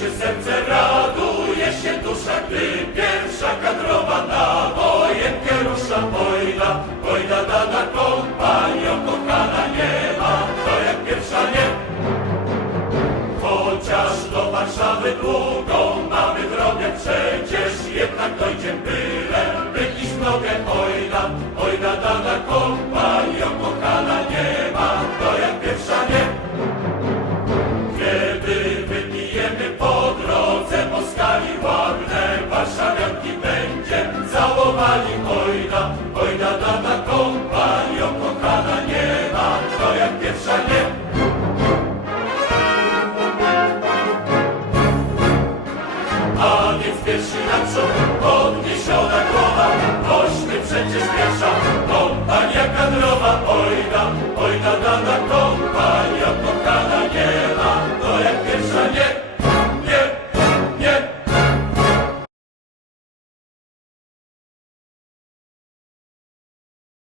się serce raduje się dusza, gdy pierwsza kadrowa na wojenkę rusza. Wojna, wojna dana kompanią, kochana nie ma, to jak pierwsza nie. Chociaż do Warszawy długą mamy drogę, przecież jednak dojdziemy. na szamianki będzie, całowali ojda, ojda dana kompani, okochana nie ma, to jak pierwsza nie. A więc pierwszy na przód, podniesiona głowa, ośmiu przecież pierwsza, kompania kadrowa, ojda, ojda dana kompani.